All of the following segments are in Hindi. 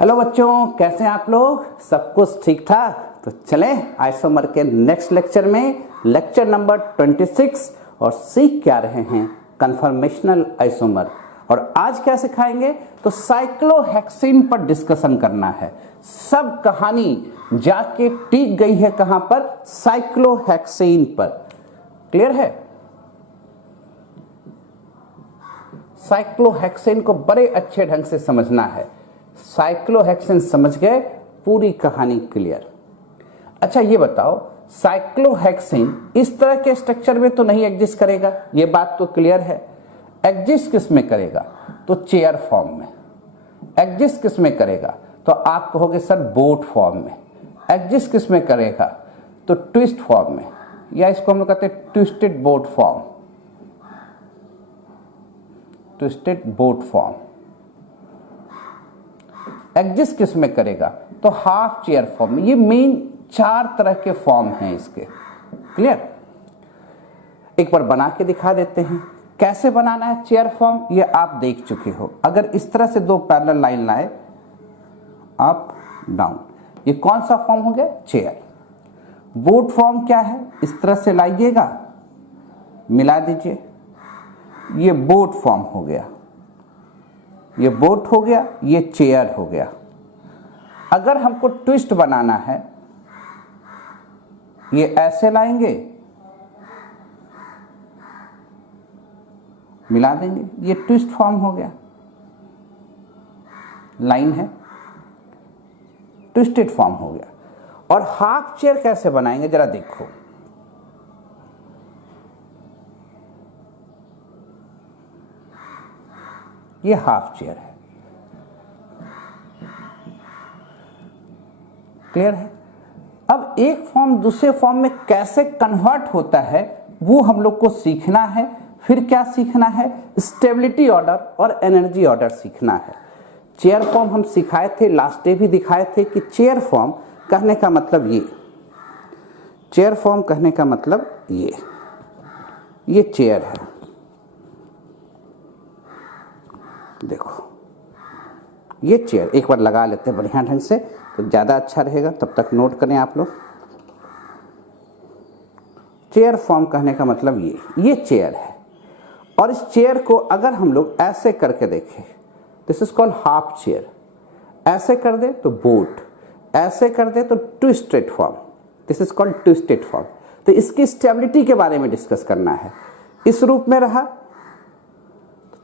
हेलो बच्चों, कैसे हैं आप लोग? सब कुछ ठीक ठाक? तो चलें आइसोमर के नेक्स्ट लेक्चर में, लेक्चर नंबर 26, और सीख क्या रहे हैं कन्फर्मेशनल आइसोमर। और आज क्या सिखाएंगे? तो साइक्लोहेक्सीन पर डिस्कशन करना है। सब कहानी जाके टिक गई है कहां पर? साइक्लोहेक्सीन पर। क्लियर है? साइक्लोहेक्सीन को बड़े अच्छे ढंग से समझना है। साइक्लोहेक्सीन समझ गए, पूरी कहानी क्लियर। अच्छा ये बताओ, साइक्लोहेक्सीन इस तरह के स्ट्रक्चर में तो नहीं एग्जिस्ट करेगा, ये बात तो क्लियर है। एग्जिस्ट किस में करेगा? तो चेयर फॉर्म में। एग्जिस्ट किस में करेगा? तो आप कहोगे सर बोट फॉर्म में। एग्जिस्ट किस में करेगा? तो ट्विस्ट फॉर्म में, या इसको हम लोग कहते हैं twisted boat form. Twisted boat form. Exist किस में करेगा? तो हाफ चेयर फॉर्म में। ये मेन 4 तरह के फॉर्म हैं इसके। क्लियर? एक बार बना के दिखा देते हैं कैसे बनाना है चेयर फॉर्म। ये आप देख चुके हो। अगर इस तरह से 2 पैरेलल लाइन लाए, अप डाउन, ये कौन सा फॉर्म हो गया? चेयर। बोट फॉर्म क्या है? इस तरह से लाइएगा, मिला दीजिए, ये बोट फॉर्म हो गया। ये बोट हो गया, ये चेयर हो गया। अगर हमको ट्विस्ट बनाना है, ये ऐसे लाएंगे, मिला देंगे, ये ट्विस्ट फॉर्म हो गया। लाइन है, ट्विस्टेड फॉर्म हो गया। और हाफ चेयर कैसे बनाएंगे जरा देखो। ये हाफ चेयर है। क्लियर है? अब एक फॉर्म दूसरे फॉर्म में कैसे कन्वर्ट होता है वो हम लोग को सीखना है। फिर क्या सीखना है? स्टेबिलिटी ऑर्डर और एनर्जी ऑर्डर सीखना है। चेयर फॉर्म हम सिखाए थे, लास्ट डे भी दिखाए थे कि चेयर फॉर्म कहने का मतलब ये। चेयर फॉर्म कहने का मतलब ये चेयर है। देखो ये चेयर, एक बार लगा लेते हैं बढ़िया ढंग से तो ज़्यादा अच्छा रहेगा। तब तक नोट करें आप लोग। चेयर फॉर्म कहने का मतलब ये चेयर है। और इस चेयर को अगर हम लोग ऐसे करके देखें, this is called half chair. ऐसे कर दे तो बोट, ऐसे कर दे तो twisted form, this is called twisted form. तो इसकी स्टेबिलिटी के बारे में डिस्कस करना है। इस रूप में रहा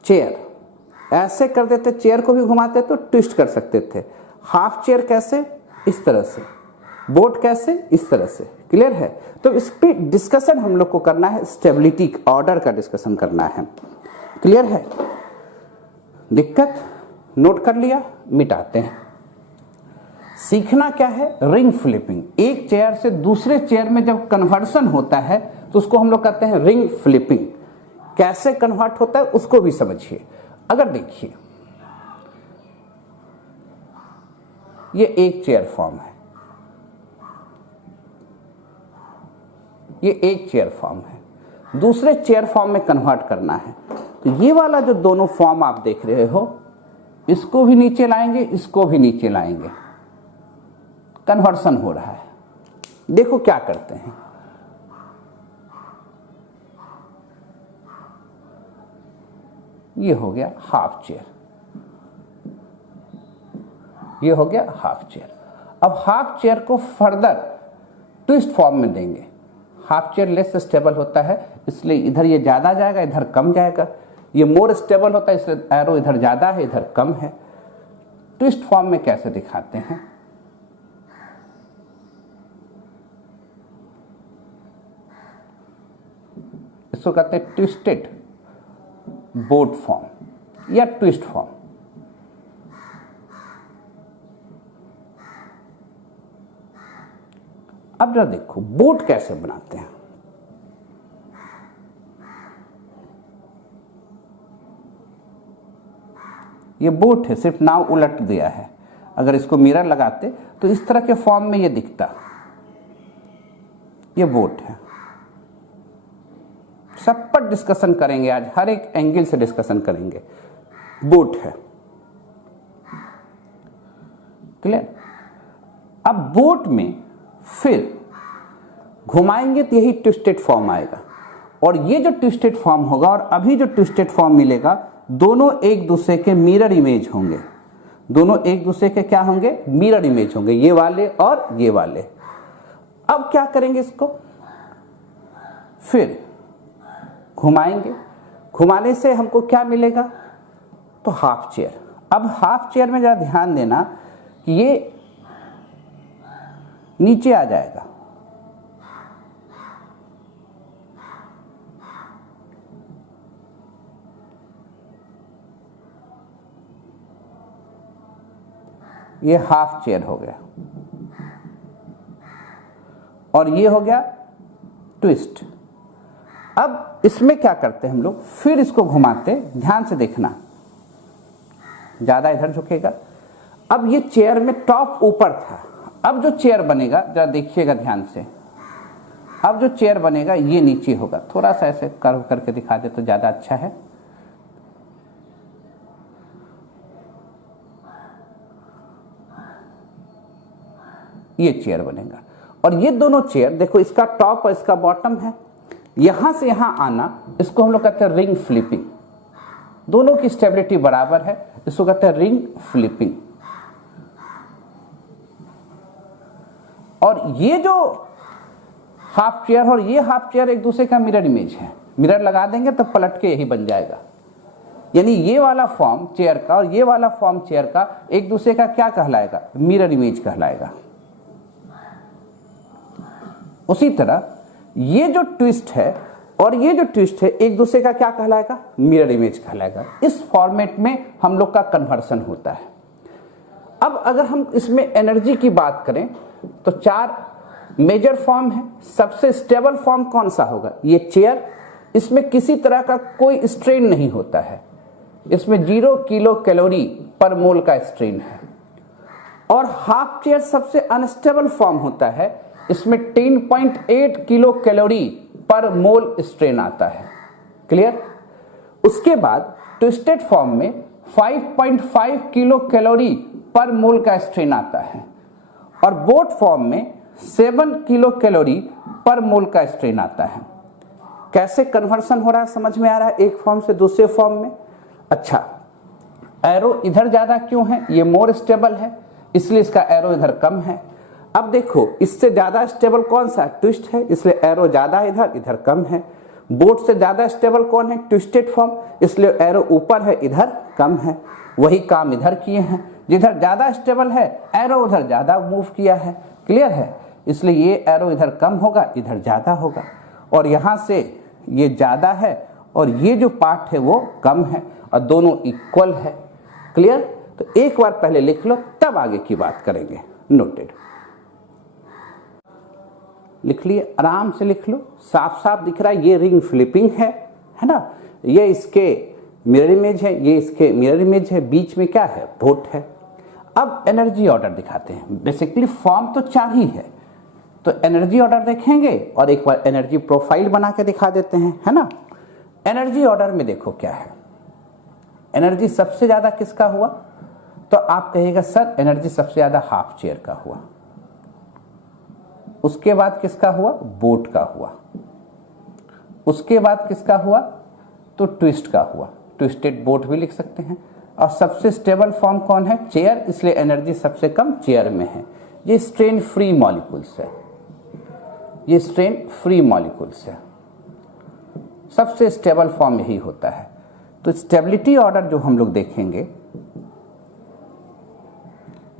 चेयर, ऐसे कर देते, चेयर को भी घुमाते तो ट्विस्ट कर सकते थे। हाफ चेयर कैसे? इस तरह से। बोट कैसे? इस तरह से। क्लियर है? तो इस पे डिस्कशन हम लोग को करना है, स्टेबिलिटी ऑर्डर का डिस्कशन करना है। क्लियर है? दिक्कत नोट कर लिया? मिटाते हैं। सीखना क्या है? Ring flipping. एक चेयर से दूसरे चेयर में जब कन्वर्सन होता है तो उसको हम लोग कहते हैं रिंग फ्लिपिंग। कैसे कन्वर्ट होता है उसको भी समझिए। अगर देखिए, ये एक चेयर फॉर्म है, ये एक चेयर फॉर्म है। दूसरे चेयर फॉर्म में कन्वर्ट करना है तो ये वाला जो दोनों फॉर्म आप देख रहे हो, इसको भी नीचे लाएंगे, इसको भी नीचे लाएंगे, कन्वर्सन हो रहा है। देखो क्या करते हैं। ये हो गया हाफ चेयर, ये हो गया हाफ चेयर। अब हाफ चेयर को फर्दर ट्विस्ट फॉर्म में देंगे। हाफ चेयर लेस स्टेबल होता है, इसलिए इधर ये ज्यादा जाएगा, इधर कम जाएगा। ये मोर स्टेबल होता है, इसलिए एरो इधर ज्यादा है, इधर कम है। ट्विस्ट फॉर्म में कैसे दिखाते हैं? इसको कहते हैं ट्विस्टेड बोट फॉर्म या ट्विस्ट फॉर्म। अब जरा देखो बोट कैसे बनाते हैं। ये बोट है, सिर्फ नाव उलट दिया है। अगर इसको मिरर लगाते तो इस तरह के फॉर्म में ये दिखता। ये बोट है। सब पर डिस्कशन करेंगे आज, हर एक एंगल से डिस्कशन करेंगे। बोट है। क्लियर। अब बोट में फिर घुमाएंगे तो यही ट्विस्टेड फॉर्म आएगा, और ये जो ट्विस्टेड फॉर्म होगा और अभी जो ट्विस्टेड फॉर्म मिलेगा, दोनों एक दूसरे के मिरर इमेज होंगे। दोनों एक दूसरे के क्या होंगे? मिरर इमेज होंगे, ये वाले और ये वाले। अब क्या करेंगे? इसको फिर घुमाएंगे, घुमाने से हमको क्या मिलेगा? तो हाफ चेयर। अब हाफ चेयर में जरा ध्यान देना कि ये नीचे आ जाएगा, ये हाफ चेयर हो गया, और ये हो गया ट्विस्ट। अब इसमें क्या करते हैं हम लोग? फिर इसको घुमाते, ध्यान से देखना, ज्यादा इधर झुकेगा। अब ये चेयर में टॉप ऊपर था, अब जो चेयर बनेगा जरा देखिएगा ध्यान से, अब जो चेयर बनेगा ये नीचे होगा। थोड़ा सा ऐसे कर्व करके दिखा दे तो ज्यादा अच्छा है। ये चेयर बनेगा, और ये दोनों चेयर देखो, इसका टॉप और इसका बॉटम है, यहां से यहां आना, इसको हम लोग कहते हैं रिंग फ्लिपिंग। दोनों की स्टेबिलिटी बराबर है, इसको कहते हैं रिंग फ्लिपिंग। और ये जो हाफ चेयर और ये हाफ चेयर एक दूसरे का मिरर इमेज है, मिरर लगा देंगे तो पलट के यही बन जाएगा। यानी ये वाला फॉर्म चेयर का और ये वाला फॉर्म चेयर का एक दूसरे का क्या कहलाएगा? मिरर इमेज कहलाएगा। उसी तरह ये जो ट्विस्ट है और ये जो ट्विस्ट है एक दूसरे का क्या कहलाएगा? मिरर इमेज कहलाएगा। इस फॉर्मेट में हम लोग का कन्वर्सन होता है। अब अगर हम इसमें एनर्जी की बात करें तो 4 मेजर फॉर्म है। सबसे स्टेबल फॉर्म कौन सा होगा? ये चेयर। इसमें किसी तरह का कोई स्ट्रेन नहीं होता है, इसमें 0 किलो कैलोरी पर मोल का स्ट्रेन है। और हाफ चेयर सबसे अनस्टेबल फॉर्म होता है, इसमें 10.8 किलो कैलोरी पर मोल स्ट्रेन आता है। क्लियर? उसके बाद ट्विस्टेड फॉर्म में 5.5 किलो कैलोरी पर मोल का स्ट्रेन आता है, और बोट फॉर्म में 7 किलो कैलोरी पर मोल का स्ट्रेन आता है। कैसे कन्वर्सन हो रहा है समझ में आ रहा है एक फॉर्म से दूसरे फॉर्म में? अच्छा, एरो इधर ज्यादा क्यों है? ये मोर स्टेबल है, इसलिए इसका एरो इधर कम है। अब देखो, इससे ज्यादा स्टेबल कौन सा? ट्विस्ट है, इसलिए एरो ज्यादा है, इधर इधर कम है। बोट से ज्यादा स्टेबल कौन है? ट्विस्टेड फॉर्म, इसलिए एरो ऊपर है, इधर कम है। वही काम इधर किए हैं, जिधर ज्यादा स्टेबल है एरो उधर ज्यादा मूव किया है। क्लियर है? इसलिए ये एरो इधर कम होगा, इधर ज्यादा होगा, और यहां से ये ज्यादा है और ये जो पार्ट है वो कम है, और दोनों इक्वल है। क्लियर? तो एक बार पहले लिख लो, तब आगे की बात करेंगे। नोटेड? लिख लिए, आराम से लिख लो, साफ साफ दिख रहा है। ये रिंग फ्लिपिंग है ना? ये इसके मिरर इमेज है, ये इसके मिरर इमेज है, बीच में क्या है? बोट है। अब एनर्जी ऑर्डर दिखाते हैं। बेसिकली फॉर्म तो 4 ही है, तो एनर्जी ऑर्डर देखेंगे और एक बार एनर्जी प्रोफाइल बना के दिखा देते हैं, है ना? एनर्जी ऑर्डर में देखो क्या है। एनर्जी सबसे ज्यादा किसका हुआ? तो आप कहिएगा सर एनर्जी सबसे ज्यादा हाफ चेयर का हुआ। उसके बाद किसका हुआ? बोट का हुआ। उसके बाद किसका हुआ? तो ट्विस्ट का हुआ। ट्विस्टेड बोट भी लिख सकते हैं। और सबसे स्टेबल फॉर्म कौन है? चेयर, इसलिए एनर्जी सबसे कम चेयर में है। ये स्ट्रेन फ्री मॉलिक्यूल्स है, ये स्ट्रेन फ्री मॉलिक्यूल्स है। सबसे स्टेबल फॉर्म यही होता है। तो स्टेबिलिटी ऑर्डर जो हम लोग देखेंगे,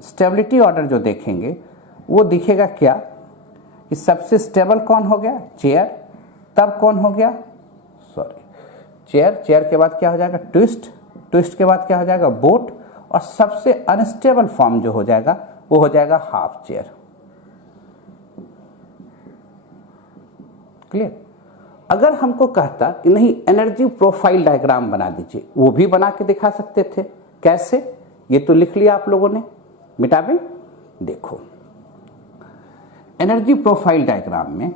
स्टेबिलिटी ऑर्डर जो देखेंगे वो दिखेगा क्या कि सबसे स्टेबल कौन हो गया? चेयर। तब कौन हो गया? Sorry, chair. चेयर के बाद क्या हो जाएगा? ट्विस्ट। ट्विस्ट के बाद क्या हो जाएगा? बोट। और सबसे अनस्टेबल फॉर्म जो हो जाएगा वो हो जाएगा हाफ चेयर। क्लियर? अगर हमको कहता कि नहीं एनर्जी प्रोफाइल डायग्राम बना दीजिए, वो भी बना के दिखा सकते थे। कैसे? ये तो लिख लिया आप लोगों ने, मिटा भी। देखो, एनर्जी प्रोफाइल डायग्राम में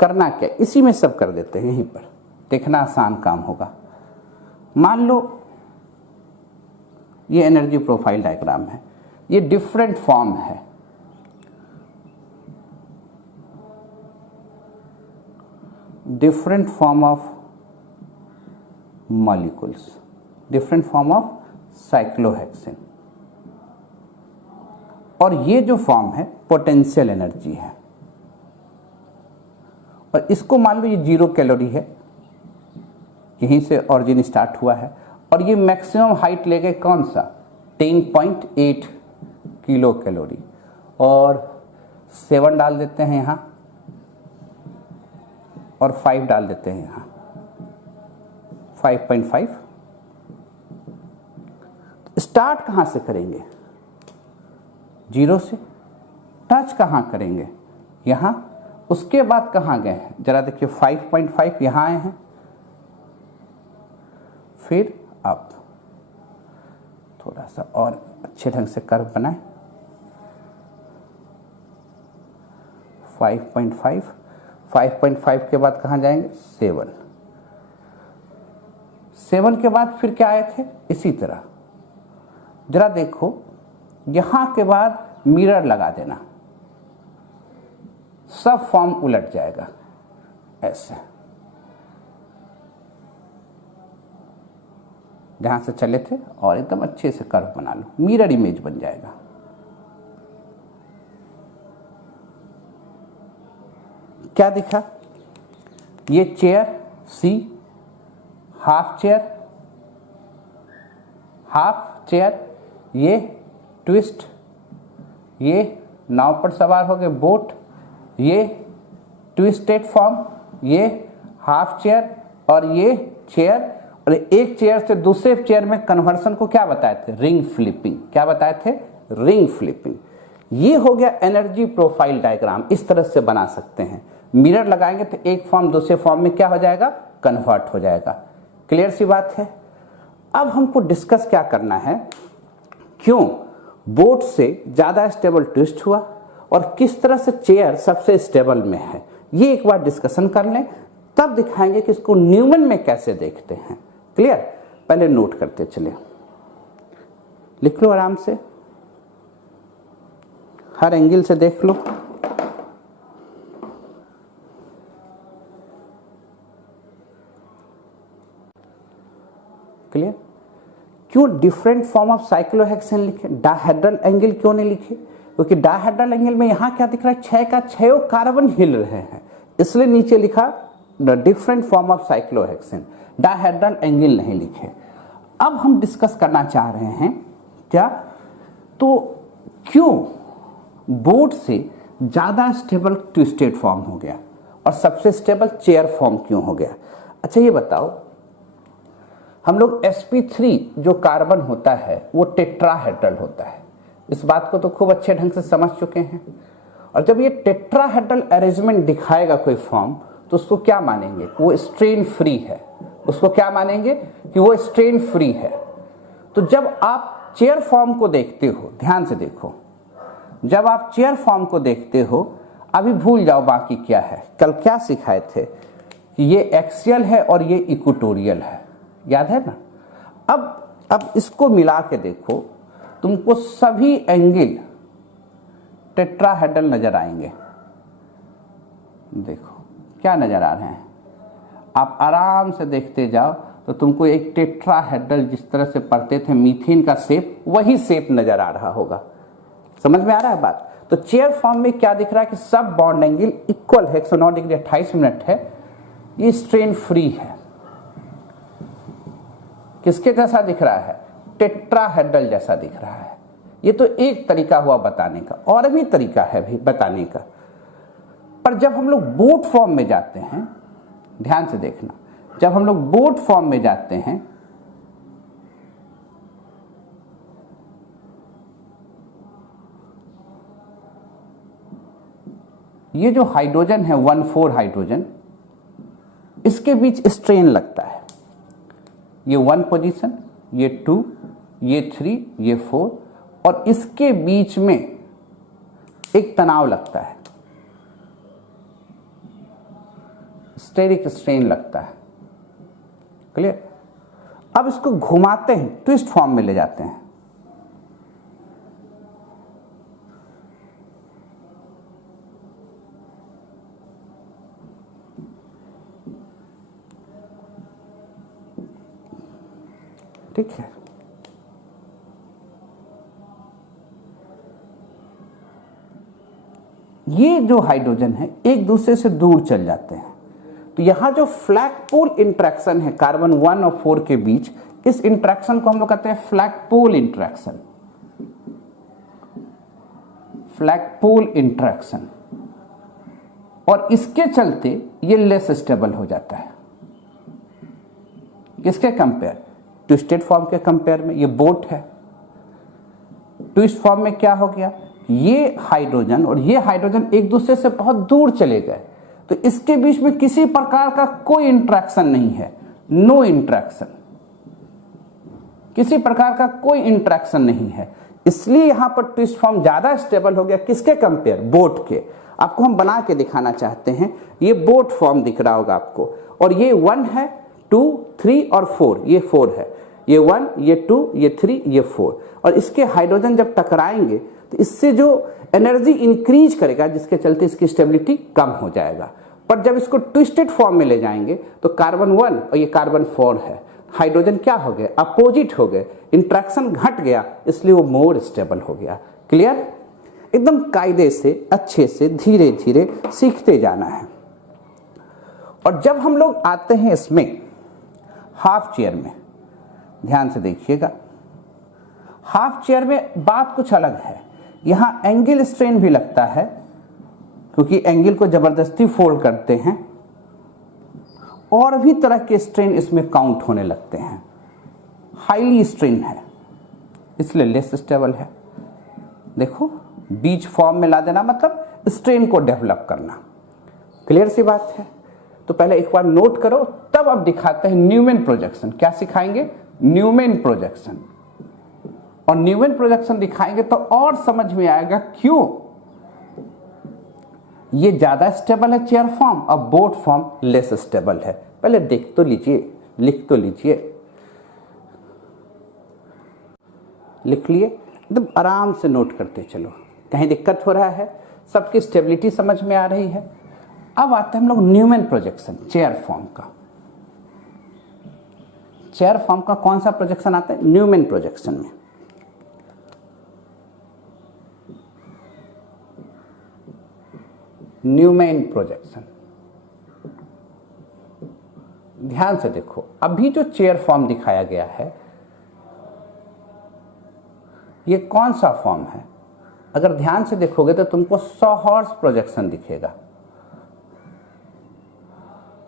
करना क्या, इसी में सब कर देते हैं, यहीं पर देखना आसान काम होगा। मान लो ये एनर्जी प्रोफाइल डायग्राम है, ये डिफरेंट फॉर्म है, different form of molecules, different form of cyclohexane. और ये जो फॉर्म है पोटेंशियल एनर्जी है, और इसको मान लो ये 0 कैलोरी है, यहीं से ऑरिजिन स्टार्ट हुआ है, और ये मैक्सिमम हाइट ले गए कौन सा 10.8 किलो कैलोरी, और 7 डाल देते हैं यहाँ और 5 डाल देते हैं यहाँ 5.5। स्टार्ट कहाँ से करेंगे 0 से, टच कहाँ करेंगे यहाँ, उसके बाद कहाँ गए हैं जरा देखिए 5.5 यहाँ आए हैं, फिर अब थोड़ा सा और अच्छे ढंग से कर्व बनाएं 5.5 के बाद कहाँ जाएंगे 7 के बाद फिर क्या आए थे इसी तरह। जरा देखो यहां के बाद मिरर लगा देना, सब फॉर्म उलट जाएगा ऐसे, जहां से चले थे और एकदम अच्छे से कर्व बना लो, मिरर इमेज बन जाएगा। क्या दिखा, ये चेयर सी, हाफ चेयर, ये ट्विस्ट, ये नाव पर सवार हो गए बोट, ये ट्विस्टेड फॉर्म, ये हाफ चेयर, और ये चेयर, और एक चेयर से दूसरे चेयर में कन्वर्सन को क्या बताए थे रिंग फ्लिपिंग, क्या बताए थे रिंग फ्लिपिंग। ये हो गया एनर्जी प्रोफाइल डायग्राम, इस तरह से बना सकते हैं। मिरर लगाएंगे तो एक फॉर्म दूसरे फॉर्म में क्या हो जाएगा कन्वर्ट हो जाएगा। क्लियर सी बात है। अब हमको डिस्कस क्या करना है, क्यों बोट से ज्यादा स्टेबल ट्विस्ट हुआ और किस तरह से चेयर सबसे स्टेबल में है, ये एक बार डिस्कशन कर लें, तब दिखाएंगे कि इसको न्यूमन में कैसे देखते हैं। क्लियर, पहले नोट करते चले, लिख लो आराम से, हर एंगल से देख लो। क्लियर, क्यों डिफरेंट फॉर्म ऑफ साइक्लोहेक्सेन लिखे, डायहेड्रल एंगल क्यों नहीं लिखे, क्योंकि डायहेड्रल एंगल में यहां क्या दिख रहा है 6 का 6 कार्बन हिल रहे हैं, इसलिए नीचे लिखा the different form of cyclohexane, dihedral angle नहीं लिखे। अब हम डिस्कस करना चाह रहे हैं क्या, तो क्यों बोट से ज्यादा स्टेबल ट्विस्टेड फॉर्म हो गया और सबसे स्टेबल चेयर फॉर्म क्यों हो गया। अच्छा ये बताओ, हम लोग sp3 जो कार्बन होता है वो टेट्राहेड्रल होता है, इस बात को तो खूब अच्छे ढंग से समझ चुके हैं। और जब ये टेट्राहेड्रल अरेंजमेंट दिखाएगा कोई फॉर्म तो उसको क्या मानेंगे, वो स्ट्रेन फ्री है, उसको क्या मानेंगे कि वो स्ट्रेन फ्री है। तो जब आप चेयर फॉर्म को देखते हो, ध्यान से देखो, जब आप चेयर फॉर्म को देखते हो, अभी भूल जाओ बाकी क्या है, कल क्या सिखाए थे कि ये एक्सियल है और ये इक्वेटोरियल है, याद है ना। अब इसको मिला के देखो, तुमको सभी एंगल टेट्राहेड्रल नजर आएंगे। देखो क्या नजर आ रहे हैं, आप आराम से देखते जाओ तो तुमको एक टेट्राहेड्रल जिस तरह से पढ़ते थे मीथेन का शेप, वही शेप नजर आ रहा होगा। समझ में आ रहा है बात। तो चेयर फॉर्म में क्या दिख रहा है कि सब बॉन्ड एंगल इक्वल है, 109 डिग्री 28 मिनट है, ये स्ट्रेन फ्री है। किसके जैसा दिख रहा है, टेट्राहेड्रल जैसा दिख रहा है। ये तो एक तरीका हुआ बताने का, और भी तरीका है भी बताने का। पर जब हम लोग बोट फॉर्म में जाते हैं, ध्यान से देखना, जब हम लोग बोट फॉर्म में जाते हैं ये जो हाइड्रोजन है 1,4 हाइड्रोजन, इसके बीच स्ट्रेन लगता है। ये 1 पोजीशन, ये 2, ये 3, ये 4, और इसके बीच में एक तनाव लगता है, स्टेरिक स्ट्रेन लगता है। क्लियर। अब इसको घुमाते हैं, ट्विस्ट फॉर्म में ले जाते हैं, ठीक है। ये जो हाइड्रोजन है एक दूसरे से दूर चल जाते हैं, तो यहां जो फ्लैगपोल इंटरेक्शन है कार्बन 1 और 4 के बीच, इस इंटरेक्शन को हम लोग कहते हैं फ्लैगपोल इंटरेक्शन। फ्लैगपोल इंटरेक्शन, और इसके चलते ये लेस स्टेबल हो जाता है। किसके कंपेयर? ट्विस्टेड फॉर्म के कंपेयर में। ये बोट है, ट्विस्ट फॉर्म में क्या हो गया, ये हाइड्रोजन और ये हाइड्रोजन एक दूसरे से बहुत दूर चले गए, तो इसके बीच में किसी प्रकार का कोई इंटरेक्शन नहीं है, नो इंटरेक्शन, किसी प्रकार का कोई इंटरेक्शन नहीं है, इसलिए यहां पर ट्विस्ट फॉर्म ज्यादा स्टेबल हो गया। किसके कंपेयर? बोट के। आपको हम बना के दिखाना चाहते हैं, ये बोट फॉर्म दिख रहा होगा आपको, और ये 1 है, 2, 3 और 4, ये 4 है, ये 1, ये 2, ये 3, ये 4, और इसके हाइड्रोजन जब टकराएंगे तो इससे जो एनर्जी इंक्रीज करेगा, जिसके चलते इसकी स्टेबिलिटी कम हो जाएगा। पर जब इसको ट्विस्टेड फॉर्म में ले जाएंगे तो कार्बन 1 और ये कार्बन 4 है, हाइड्रोजन क्या हो गए? अपोजिट हो गए, इंट्रैक्शन घट गया, इसलिए वो मोर स्टेबल हो गया। क्लियर? एकदम कायदे से, अच्छे से, धीरे धीरे सीखते जाना है। और जब हम लोग आते हैं इसमें हाफ चेयर में, ध्यान से देखिएगा, हाफ चेयर में बात कुछ अलग है। यहां एंगल स्ट्रेन भी लगता है, क्योंकि एंगल को जबरदस्ती फोल्ड करते हैं, और भी तरह के स्ट्रेन इसमें काउंट होने लगते हैं। हाईली स्ट्रेन है, इसलिए लेस स्टेबल है। देखो, बीच फॉर्म में ला देना मतलब स्ट्रेन को डेवलप करना। क्लियर सी बात है? तो पहले एक बार नोट करो, तब अब दिखाते हैं न्यूमैन प्रोजेक्शन। क्या सिखाएंगे? Newman projection. और न्यूमैन प्रोजेक्शन दिखाएंगे तो और समझ में आएगा क्यों ये ज्यादा स्टेबल है चेयर फॉर्म और बोट फॉर्म लेस स्टेबल है। पहले देख तो लीजिए, लिख तो लीजिए, लिख लिए, एकदम आराम से नोट करते चलो, कहीं दिक्कत हो रहा है, सबकी स्टेबिलिटी समझ में आ रही है। अब आते हैं हम लोग न्यूमैन प्रोजेक्शन, चेयर फॉर्म का। चेयर फॉर्म का कौन सा प्रोजेक्शन आता है? न्यूमैन प्रोजेक्शन में। न्यूमैन प्रोजेक्शन, ध्यान से देखो, अभी जो चेयर फॉर्म दिखाया गया है ये कौन सा फॉर्म है? अगर ध्यान से देखोगे तो तुमको सॉहॉर्स प्रोजेक्शन दिखेगा,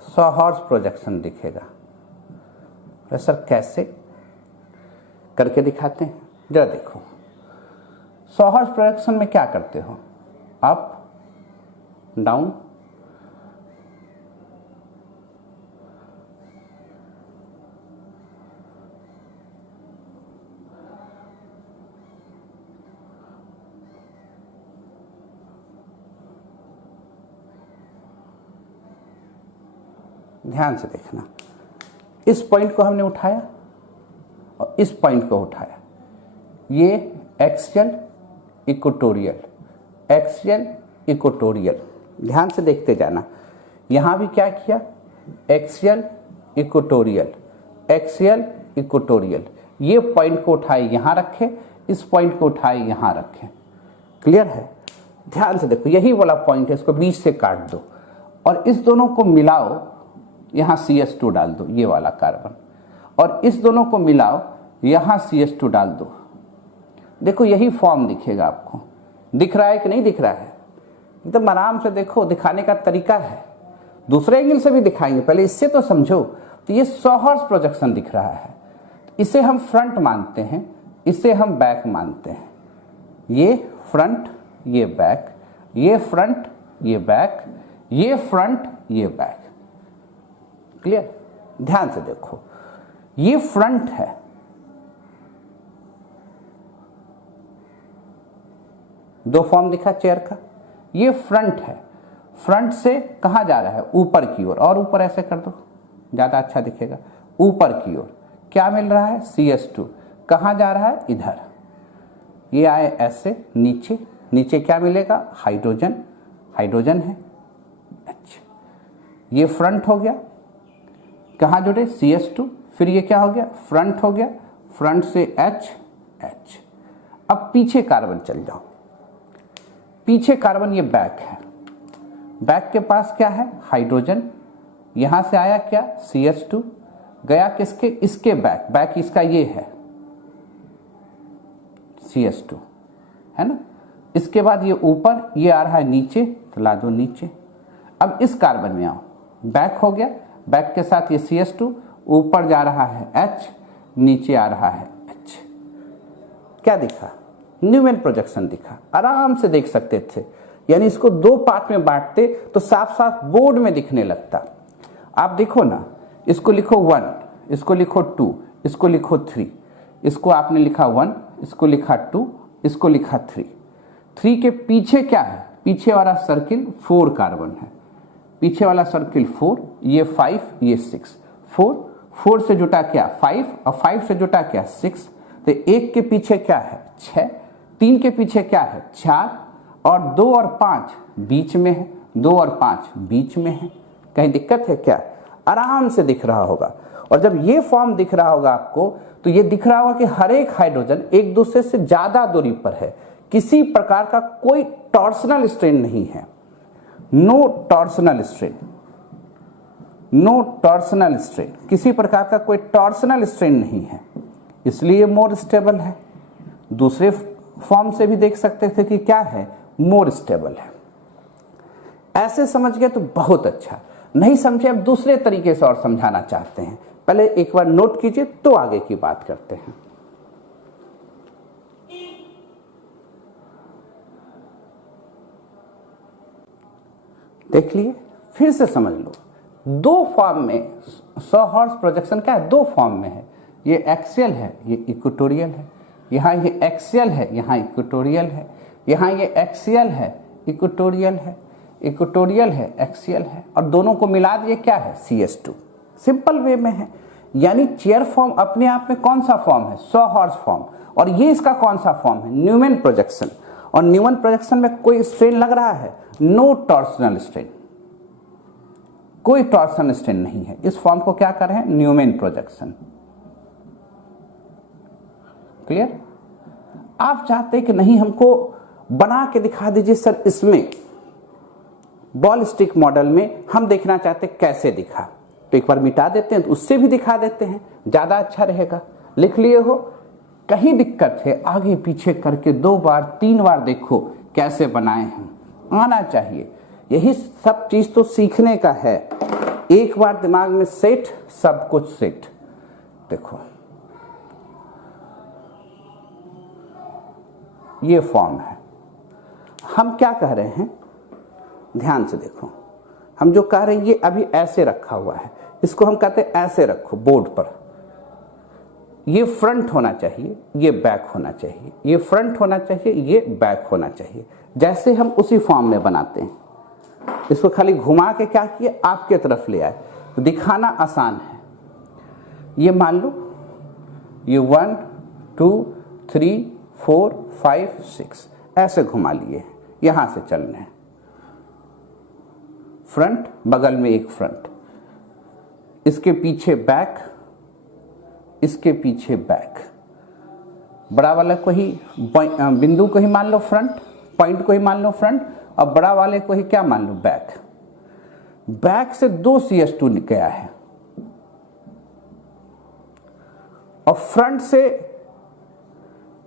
सॉहॉर्स प्रोजेक्शन दिखेगा। सर कैसे? करके दिखाते हैं, जरा देखो। सॉहॉर्स प्रोजेक्शन में क्या करते हो? अप डाउन, ध्यान से देखना, इस पॉइंट को हमने उठाया और इस पॉइंट को उठाया, ये एक्सियल इक्वेटोरियल, एक्सियल इक्वेटोरियल। ध्यान से देखते जाना, यहां भी क्या किया? Axial equatorial, axial equatorial. ये पॉइंट को उठाए यहां रखे, इस पॉइंट को उठाए यहां रखे। क्लियर है? ध्यान से देखो, यही वाला पॉइंट है, इसको बीच से काट दो और इस दोनों को मिलाओ, यहां CH2 डाल दो, ये वाला कार्बन, और इस दोनों को मिलाओ, यहां CH2 डाल दो। देखो यही फॉर्म दिखेगा आपको। दिख रहा है कि नहीं दिख रहा है? एकदम आराम से देखो, दिखाने का तरीका है। दूसरे एंगल से भी दिखाएंगे, पहले इससे तो समझो। तो ये सॉहॉर्स प्रोजेक्शन दिख रहा है, इसे हम फ्रंट मानते हैं, इसे हम बैक मानते हैं। ये फ्रंट, ये बैक, ये फ्रंट, ये बैक, ये फ्रंट, ये बैक। क्लियर? ध्यान से देखो, ये फ्रंट है, दो फॉर्म दिखा चेयर का, ये फ्रंट है। फ्रंट से कहां जा रहा है? ऊपर की ओर, और ऊपर ऐसे कर दो, ज्यादा अच्छा दिखेगा। ऊपर की ओर क्या मिल रहा है? CH2। कहां जा रहा है? इधर। ये आए ऐसे नीचे, नीचे क्या मिलेगा? हाइड्रोजन, हाइड्रोजन है। अच्छा, ये फ्रंट हो गया, कहां जुड़े? CH2। फिर ये क्या हो गया? फ्रंट हो गया, फ्रंट से H H। अब पीछे कार्बन चल जाओ, पीछे कार्बन ये बैक है, बैक के पास क्या है हाइड्रोजन, यहां से आया क्या CH2, गया किसके इसके बैक, बैक इसका ये है CH2 है ना। इसके बाद ये ऊपर, ये आ रहा है नीचे, तो ला दो नीचे। अब इस कार्बन में आओ, बैक हो गया, बैक के साथ ये CH2, ऊपर जा रहा है H, नीचे आ रहा है H। क्या दिखा, न्यूमैन प्रोजेक्शन दिखा, आराम से देख सकते थे। यानी इसको दो पार्ट में बांटते तो साफ साफ बोर्ड में दिखने लगता। आप देखो ना, इसको लिखो 1, इसको लिखो 2, इसको लिखो 3, इसको आपने लिखा 1, इसको लिखा 2, इसको लिखा 3। 3 के पीछे क्या है, पीछे वाला सर्किल 4 कार्बन है, पीछे वाला सर्किल 4, ये 5, ये 6, 4 से जुटा क्या 5, और 5 से जुटा क्या 6, तो 1 के पीछे क्या है 6, 3 के पीछे क्या है 4, और 2 और 5 बीच में है, 2 और 5 बीच में है। कहीं दिक्कत है क्या, आराम से दिख रहा होगा। और जब ये फॉर्म दिख रहा होगा आपको, तो ये दिख रहा होगा कि हर एक हाइड्रोजन एक दूसरे से ज्यादा दूरी पर है, किसी प्रकार का कोई टॉर्सनल स्ट्रेन नहीं है, no torsional strain, no torsional strain, किसी प्रकार का कोई टॉर्सनल स्ट्रेन नहीं है, इसलिए मोर स्टेबल है। दूसरे फॉर्म से भी देख सकते थे कि क्या है, मोर स्टेबल है। ऐसे समझ गए तो बहुत अच्छा, नहीं समझे अब दूसरे तरीके से और समझाना चाहते हैं, पहले एक बार नोट कीजिए तो आगे की बात करते हैं। देख लिए, फिर से समझ लो, दो फॉर्म में सॉहॉर्स प्रोजेक्शन क्या है, दो फॉर्म में है, ये एक्सियल है, ये इक्वेटोरियल है, यहाँ ये एक्सियल है, यहाँ इक्वेटोरियल है, यहाँ ये एक्सियल है, इक्वेटोरियल है, इक्वेटोरियल है, एक्सियल है, और दोनों को मिला दिए क्या है CH2। सिंपल वे में है। यानी चेयर फॉर्म अपने आप में कौन सा फॉर्म है, सॉहॉर्स फॉर्म, और ये इसका कौन सा फॉर्म है, न्यूमैन प्रोजेक्शन। और न्यूमैन प्रोजेक्शन में कोई स्ट्रेन लग रहा है, नो टॉर्सनल स्ट्रेन, कोई टॉर्सनल स्ट्रेन नहीं है। इस फॉर्म को क्या कर रहे हैं, न्यूमैन प्रोजेक्शन। क्लियर। आप चाहते कि नहीं हमको बना के दिखा दीजिए सर, इसमें बॉल स्टिक मॉडल में हम देखना चाहते कैसे दिखा, तो एक बार मिटा देते हैं तो उससे भी दिखा देते हैं, ज्यादा अच्छा रहेगा। लिख लिए हो, कहीं दिक्कत है आगे पीछे करके 2 बार 3 बार देखो कैसे बनाए हैं, आना चाहिए। यही सब चीज तो सीखने का है, एक बार दिमाग में सेट, सब कुछ सेट। देखो ये फॉर्म है, हम क्या कह रहे हैं, ध्यान से देखो, हम जो कह रहे हैं ये अभी ऐसे रखा हुआ है, इसको हम कहते हैं ऐसे रखो बोर्ड पर, ये फ्रंट होना चाहिए, ये बैक होना चाहिए, ये फ्रंट होना चाहिए, ये बैक होना चाहिए, जैसे हम उसी फॉर्म में बनाते हैं। इसको खाली घुमा के क्या किए, आपके तरफ ले आए, तो दिखाना आसान है। ये मान लो ये 1 2 3 4 5 6 ऐसे घुमा लिए, यहां से चलने हैं, फ्रंट, बगल में एक फ्रंट, इसके पीछे बैक, इसके पीछे बैक, बड़ा वाला को ही बिंदु को ही मान लो फ्रंट, पॉइंट को ही मान लो फ्रंट, और बड़ा वाले को ही क्या मान लो बैक। बैक से 2 CH2 गया है, और फ्रंट से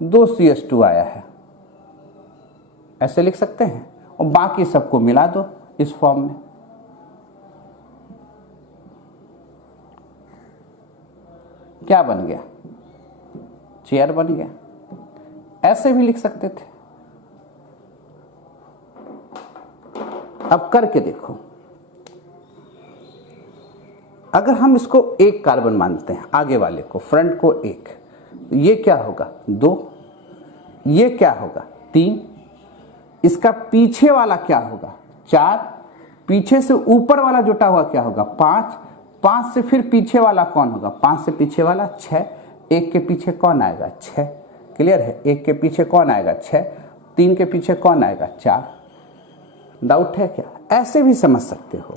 2 CH2 आया है, ऐसे लिख सकते हैं, और बाकी सबको मिला दो इस फॉर्म में। क्या बन गया, चेयर बन गया। ऐसे भी लिख सकते थे, अब करके देखो। अगर हम इसको एक कार्बन मानते हैं, आगे वाले को, फ्रंट को 1, ये क्या होगा 2, ये क्या होगा 3, इसका पीछे वाला क्या होगा 4, पीछे से ऊपर वाला जुटा हुआ क्या होगा 5, 5 से फिर पीछे वाला कौन होगा, 5 से पीछे वाला 6, 1 के पीछे कौन आएगा 6। क्लियर है, 1 के पीछे कौन आएगा 6, 3 के पीछे कौन आएगा 4। डाउट है क्या, ऐसे भी समझ सकते हो।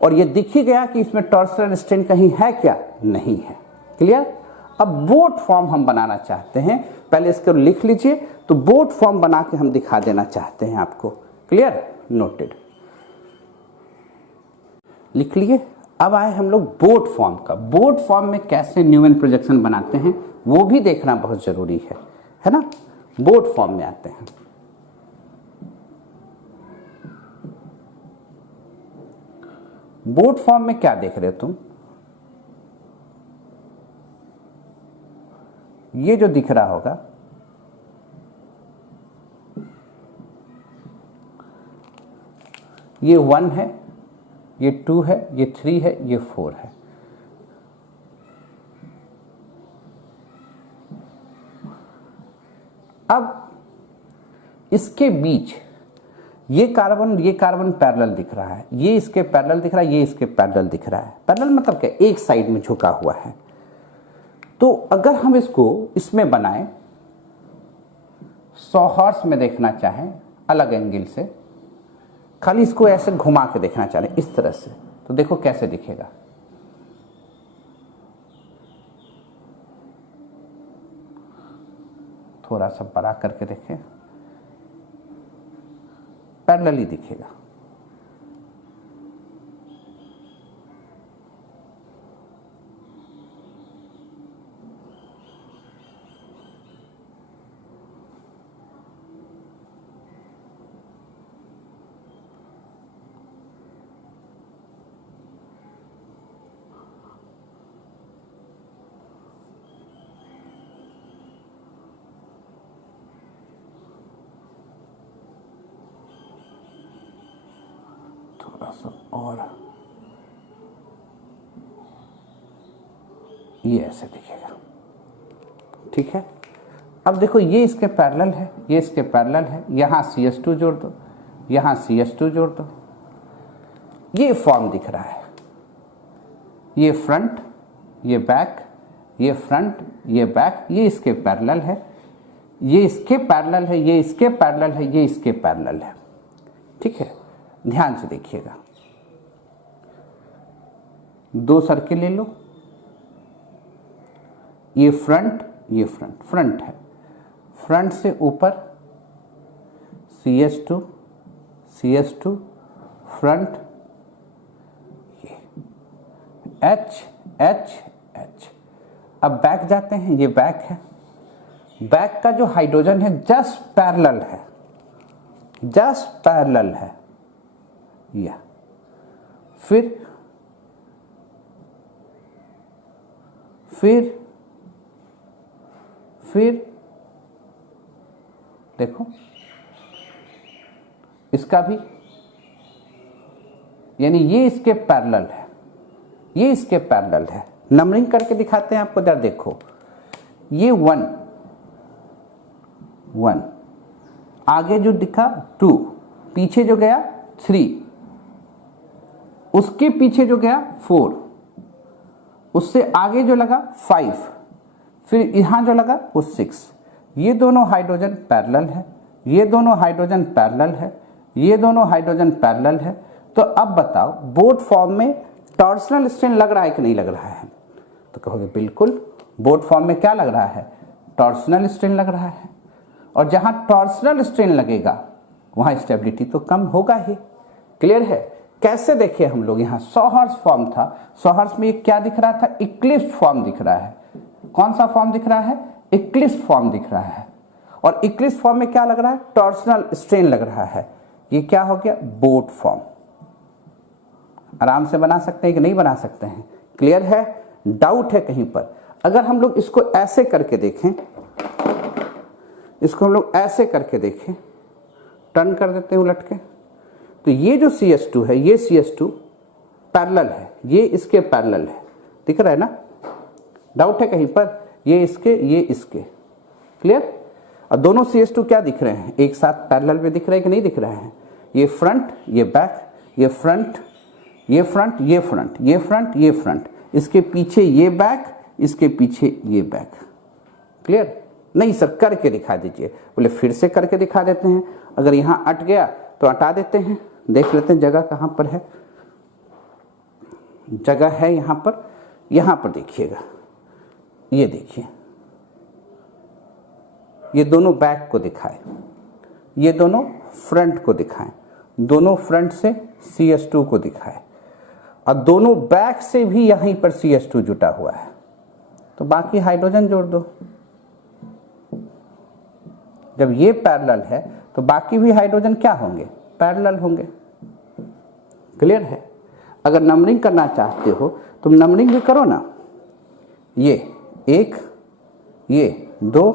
और ये दिख ही गया कि इसमें टॉर्सनल स्ट्रेन कहीं है क्या, नहीं है। क्लियर। अब बोट फॉर्म हम बनाना चाहते हैं, पहले इसको लिख लीजिए। तो बोट फॉर्म बना के हम दिखा देना चाहते हैं आपको। क्लियर, नोटेड, लिख लिए। अब आए हम लोग बोट फॉर्म का। बोट फॉर्म में कैसे न्यूमैन प्रोजेक्शन बनाते हैं वो भी देखना बहुत जरूरी है ना। बोट फॉर्म में आते हैं। बोट फॉर्म में क्या देख रहे हो तुम? ये जो दिख रहा होगा ये 1 है, ये 2 है, ये 3 है, ये 4 है। अब इसके बीच ये कार्बन पैरेलल दिख रहा है, ये इसके पैरेलल दिख रहा है, ये इसके पैरेलल दिख रहा है। पैरेलल मतलब क्या? एक साइड में झुका हुआ है। तो अगर हम इसको इसमें बनाएं, 100 हर्ट्ज में देखना चाहें अलग एंगल से, खाली इसको ऐसे घुमा के देखना चाहें इस तरह से, तो देखो कैसे दिखेगा। थोड़ा सा बड़ा करके देखें, पैरेलल ही दिखेगा। थोड़ा सा और, ये ऐसे दिखेगा। ठीक है, अब देखो ये इसके पैरेलल है, ये इसके पैरेलल है। यहां CH2 जोड़ दो, यहां CH2 जोड़ दो, ये फॉर्म दिख रहा है। ये फ्रंट, ये बैक, ये फ्रंट, ये बैक, ये इसके पैरेलल है, ये इसके पैरेलल है, ये इसके पैरेलल है, ये इसके पैरेलल है। ठीक है, ध्यान से देखिएगा। 2 सर्किल ले लो, ये फ्रंट, ये फ्रंट, फ्रंट है। फ्रंट से ऊपर CH2, CH2, फ्रंट, ये H, H, H। अब बैक जाते हैं, ये बैक है। बैक का जो हाइड्रोजन है जस्ट पैरेलल है, जस्ट पैरेलल है। या फिर देखो इसका भी, यानी ये इसके पैरेलल है, ये इसके पैरेलल है। नंबरिंग करके दिखाते हैं आपको, जरा देखो। ये 1, आगे जो दिखा 2, पीछे जो गया 3, उसके पीछे जो गया 4, उससे आगे जो लगा 5, फिर यहां जो लगा वो 6। ये दोनों हाइड्रोजन पैरेलल है, ये दोनों हाइड्रोजन पैरेलल है, ये दोनों हाइड्रोजन पैरेलल है। तो अब बताओ बोट फॉर्म में टॉर्सनल स्ट्रेन लग रहा है कि नहीं लग रहा है? तो कहोगे बिल्कुल, बोट फॉर्म में क्या लग रहा है? टॉर्सनल स्ट्रेन लग रहा है। और जहां टॉर्सनल स्ट्रेन लगेगा वहां स्टेबिलिटी तो कम होगा ही। क्लियर है? कैसे देखिए हम लोग, यहाँ 100 हर्ट्ज फॉर्म था, 100 हर्ट्ज में ये क्या दिख रहा था? इक्लिप्स फॉर्म दिख रहा है। कौन सा फॉर्म दिख रहा है? इक्लिप्स फॉर्म दिख रहा है। और इक्लिप्स फॉर्म में क्या लग रहा है? टॉर्सनल स्ट्रेन लग रहा है। ये क्या हो गया? Boat form. आराम से बना सकते हैं कि नहीं बना सकते हैं? क्लियर है? डाउट है कहीं पर? अगर हम लोग इसको ऐसे करके देखें, इसको हम लोग ऐसे करके देखें, टर्न कर देते हैं उलट के, तो ये जो CH2 है, ये CH2 पैरेलल है, ये इसके पैरेलल है। दिख रहा है ना? डाउट है कहीं पर? ये इसके, ये इसके। क्लियर? अब दोनों CH2 क्या दिख रहे हैं? एक साथ पैरेलल में दिख रहे हैं कि नहीं दिख रहे हैं? ये फ्रंट, ये बैक, ये फ्रंट, ये फ्रंट, ये फ्रंट, ये फ्रंट, ये फ्रंट, इसके पीछे ये बैक, इसके पीछे ये बैक। क्लियर? नहीं सर, करके दिखा दीजिए। बोले फिर से करके दिखा देते हैं। अगर यहां अट गया तो हटा देते हैं, देख लेते हैं जगह कहां पर है। जगह है यहां पर देखिएगा, ये देखिए, ये दोनों बैक को दिखाए, ये दोनों फ्रंट को दिखाएं, दोनों फ्रंट से CH2 को दिखाए और दोनों बैक से भी यहीं पर CH2 जुटा हुआ है, तो बाकी हाइड्रोजन जोड़ दो। जब ये पैरेलल है तो बाकी भी हाइड्रोजन क्या होंगे, पैरेलल होंगे। क्लियर है? अगर नंबरिंग करना चाहते हो तो नंबरिंग भी करो ना, ये 1, ये 2,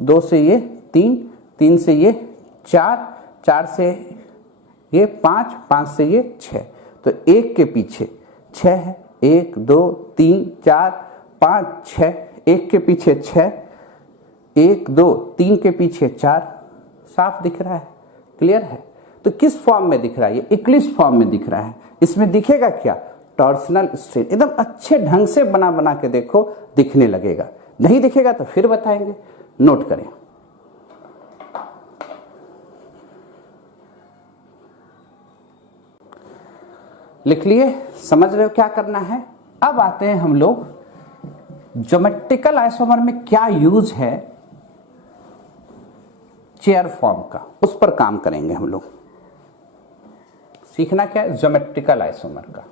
2 से ये 3, 3 से ये 4, 4 से ये 5, 5 से ये 6, तो 1 के पीछे 6 है, 1 2 3 4 5 6, 1 के पीछे 6, 1 2 3 के पीछे 4, साफ दिख रहा है। क्लियर है? तो किस फॉर्म में दिख रहा है? ये इक्लिप्स फॉर्म में दिख रहा है। इसमें दिखेगा क्या? Torsional strain. एकदम अच्छे ढंग से बना बना के देखो, दिखने लगेगा। नहीं दिखेगा तो फिर बताएंगे। नोट करें, लिख लिए, समझ रहे हो क्या करना है। अब आते हैं हम लोग ज्योमेट्रिकल आइसोमर में क्या यूज है चेयर फॉर्म का, उस पर काम करेंगे हम लोग। सीखना क्या है? ज्योमेट्रिकल आइसोमर का।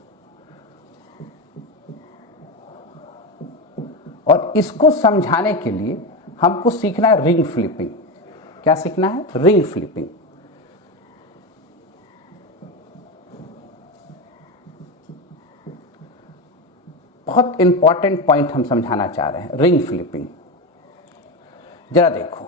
और इसको समझाने के लिए हमको सीखना है रिंग फ्लिपिंग। क्या सीखना है? Ring flipping. बहुत इंपॉर्टेंट पॉइंट हम समझाना चाह रहे हैं, रिंग फ्लिपिंग। जरा देखो,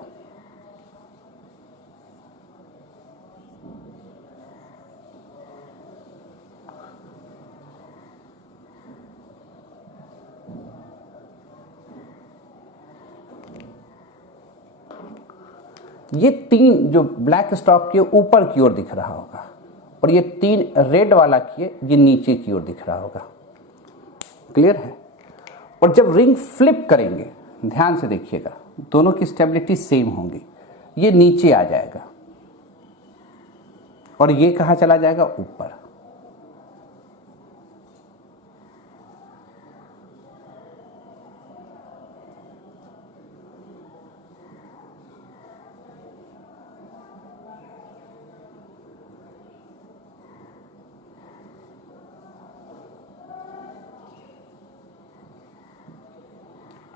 ये 3 जो ब्लैक स्टॉक के ऊपर की ओर दिख रहा होगा और ये 3 रेड वाला किए ये नीचे की ओर दिख रहा होगा। क्लियर है? और जब रिंग फ्लिप करेंगे, ध्यान से देखिएगा, दोनों की स्टेबिलिटी सेम होंगी। ये नीचे आ जाएगा और ये कहां चला जाएगा? ऊपर।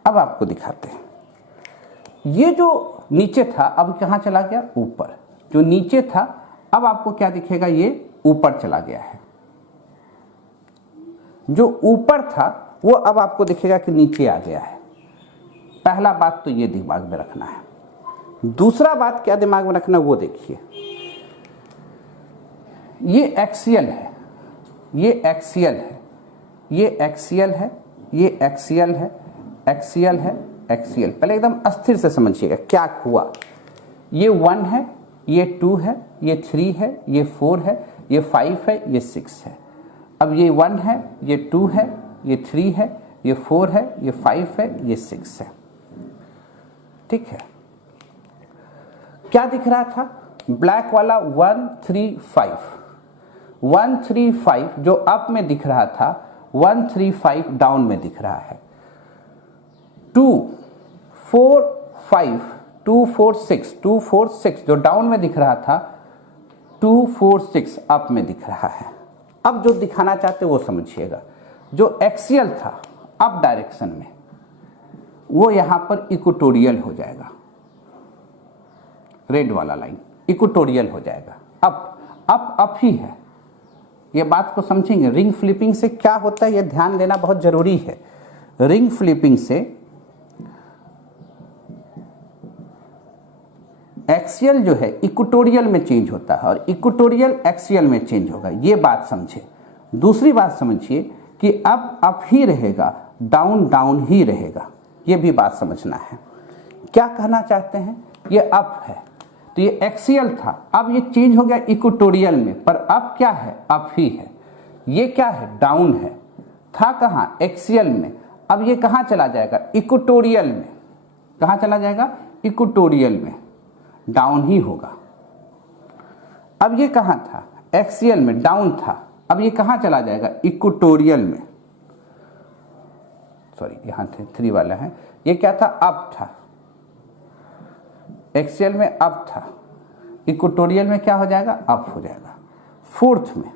अब आपको दिखाते हैं, ये जो नीचे था अब कहां चला गया? ऊपर। जो नीचे था अब आपको क्या दिखेगा? ये ऊपर चला गया है। जो ऊपर था वो अब आपको दिखेगा कि नीचे आ गया है। पहला बात तो ये दिमाग में रखना है। दूसरा बात क्या दिमाग में रखना, वो देखिए, ये एक्सियल है, ये एक्सियल है, ये एक्सियल है, ये एक्सियल है, एक्सियल है, एक्सियल। पहले एकदम अस्थिर से समझिएगा क्या हुआ। ये 1 है, ये 2 है, ये 3 है, ये 4 है, ये 5 है, ये 6 है। अब ये 1 है, ये 2 है, ये 3 है, ये 4 है, ये 5 है, ये 6 है। ठीक है? क्या दिख रहा था? ब्लैक वाला 1 3 5, 1 3 5 जो अप में दिख रहा था, 1 3 5 डाउन में दिख रहा है। 2 4 5 2 4 6 2 4 6 जो डाउन में दिख रहा था, 2 4 6 अप में दिख रहा है। अब जो दिखाना चाहते वो समझिएगा। जो एक्सियल था अप डायरेक्शन में, वो यहां पर इक्वेटोरियल हो जाएगा। रेड वाला लाइन इक्वेटोरियल हो जाएगा। अप ही है। ये बात को समझेंगे। रिंग फ्लिपिंग से क्या होता है ये ध्यान देना बहुत जरूरी है। रिंग फ्लिपिंग से एक्सियल जो है इक्वेटोरियल में चेंज होता है और इक्वेटोरियल एक्सियल में चेंज होगा। ये बात समझे। दूसरी बात समझिए कि अप ही रहेगा, डाउन डाउन ही रहेगा। ये भी बात समझना है। क्या कहना चाहते हैं? ये अप है तो ये एक्सियल था, अब ये चेंज हो गया इक्वेटोरियल में, पर अब क्या है? अप ही है। ये क्या है? डाउन है। था कहाँ? एक्सियल में। अब ये कहाँ चला जाएगा? इक्वेटोरियल में। कहाँ चला जाएगा? इक्वेटोरियल में। डाउन ही होगा। अब ये कहाँ था? एक्सियल में, डाउन था। अब ये कहाँ चला जाएगा? इक्वेटोरियल में। सॉरी यहाँ 3 वाला है, ये क्या था, अप था, एक्सियल में अप था, इक्वेटोरियल में क्या हो जाएगा, अप हो जाएगा। 4th में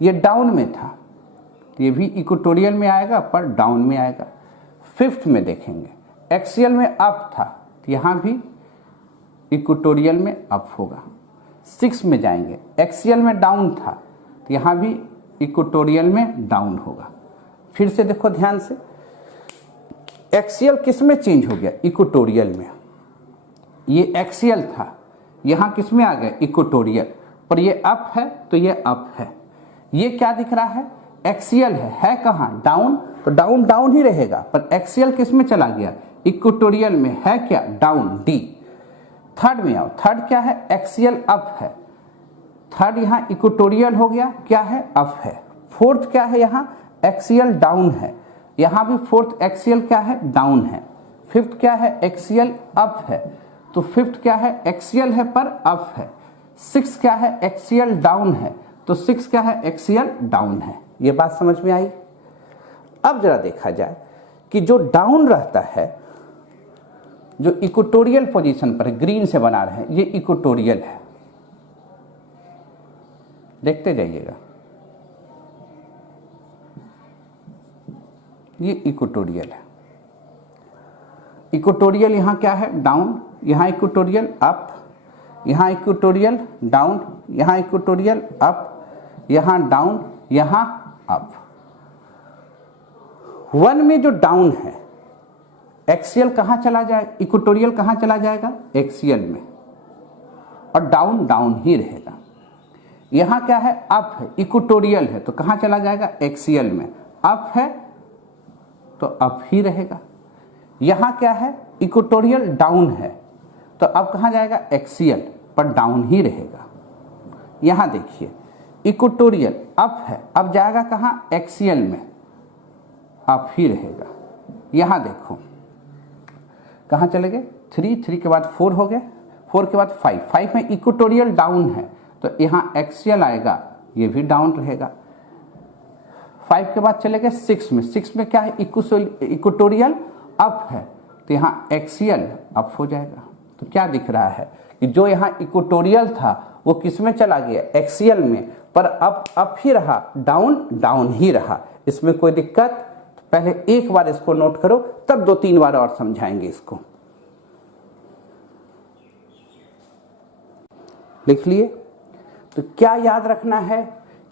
ये डाउन में था, ये भी इक्वेटोरियल में आएगा पर डाउन में आएगा। 5th में देखेंगे एक्सियल में अप था, तो यहाँ भी इक्वेटोरियल में अप होगा। 6 में जाएंगे, एक्सियल में डाउन था, तो यहाँ भी इक्वेटोरियल में डाउन होगा। फिर से देखो ध्यान से, एक्सियल किस में चेंज हो गया, इक्वेटोरियल में। ये एक्सियल था, यहाँ किस में आ गया, इक्वेटोरियल, पर ये अप है तो ये अप है। ये क्या दिख रहा है, एक्सियल है कहाँ, डाउन, तो डाउन डाउन ही रहेगा, पर एक्सियल किस में चला गया, इक्वेटोरियल में, है क्या, डाउन, डी। 3rd में आओ, 3rd क्या है, एक्सियल अप है, 3rd यहाँ इक्वेटोरियल हो गया, क्या है, अप है। 4th क्या है, यहाँ एक्सियल डाउन है, यहाँ भी 4th एक्सियल क्या है, डाउन है। 5th क्या है, एक्सियल अप है, तो 5th क्या है, एक्सियल है पर अप है। 6 क्या है, एक्सियल डाउन है, तो 6 क्या है, एक्सियल डाउन है। ये बात समझ में आई। अब जरा देखा जाए कि जो डाउन रहता है, जो इक्वेटोरियल पोजीशन पर ग्रीन से बना रहे हैं, ये इक्वेटोरियल है, देखते जाइएगा, ये इक्वेटोरियल है। इक्वेटोरियल यहाँ क्या है, डाउन, यहाँ इक्वेटोरियल अप, यहाँ इक्वेटोरियल डाउन, यहाँ इक्वेटोरियल अप, यहाँ डाउन, यहाँ अप। 1 में जो डाउन है, एक्सियल कहाँ चला जाएगा, इक्वेटोरियल कहाँ चला जाएगा, एक्सियल में, और डाउन डाउन ही रहेगा। यहाँ क्या है, अप है, इक्वेटोरियल है, तो कहाँ चला जाएगा, एक्सियल में, अप है तो अप ही रहेगा। यहाँ क्या है, इक्वेटोरियल डाउन है, तो अब कहाँ जाएगा, एक्सियल, पर डाउन ही रहेगा। यहाँ देखिए इक्वेटोरियल अप है, अब जाएगा कहाँ, एक्सियल में, अप ही रहेगा। यहाँ देखो कहाँ चले गए, 3 के बाद 4 हो गए, 4 के बाद 5 में इक्वेटोरियल डाउन है, तो यहाँ एक्सियल आएगा, ये भी डाउन रहेगा। 5 के बाद चले गए 6 में क्या है, इक्वेटोरियल अप है, तो यहाँ एक्सियल अप हो जाएगा। तो क्या दिख रहा है कि जो यहाँ इक्वेटोरियल था वो किस में चला गया, एक्सियल में, पर अप ही रहा, डाउन डाउन ही रहा। इसमें कोई दिक्कत, पहले एक बार इसको नोट करो, तब 2-3 बार और समझाएंगे इसको। लिख लिए। तो क्या याद रखना है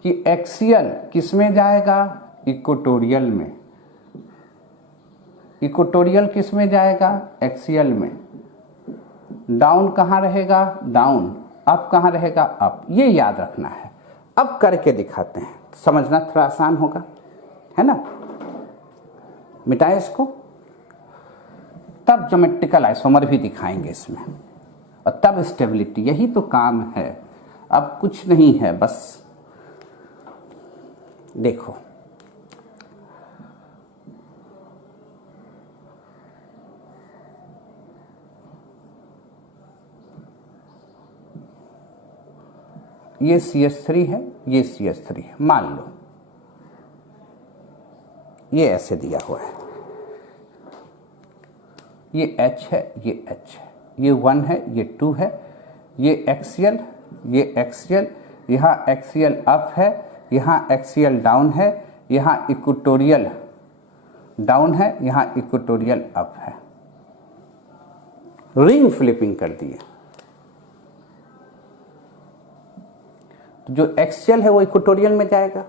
कि एक्सियल किस में जाएगा, इक्वेटोरियल में, इक्वेटोरियल किस में जाएगा, एक्सियल में, डाउन कहाँ रहेगा, डाउन, अप कहाँ रहेगा, अप। ये याद रखना है। अब करके दिखाते हैं, समझना थोड़ा आसान होगा, है ना। मिटाए इसको, तब ज्योमेट्रिकल आइसोमर भी दिखाएंगे इसमें, और तब स्टेबिलिटी। यही तो काम है, अब कुछ नहीं है। बस देखो ये CH3 है, ये CH3 है, मान लो ये ऐसे दिया हुआ है, ये H है, ये H है, ये 1 है, ये 2 है, ये एक्सियल, ये एक्सियल, यहाँ एक्सियल अप है, यहाँ एक्सियल डाउन है, यहाँ इक्वेटोरियल डाउन है, यहाँ इक्वेटोरियल अप है। रिंग फ्लिपिंग कर दिए, तो जो एक्सियल है वो इक्वेटोरियल में जाएगा,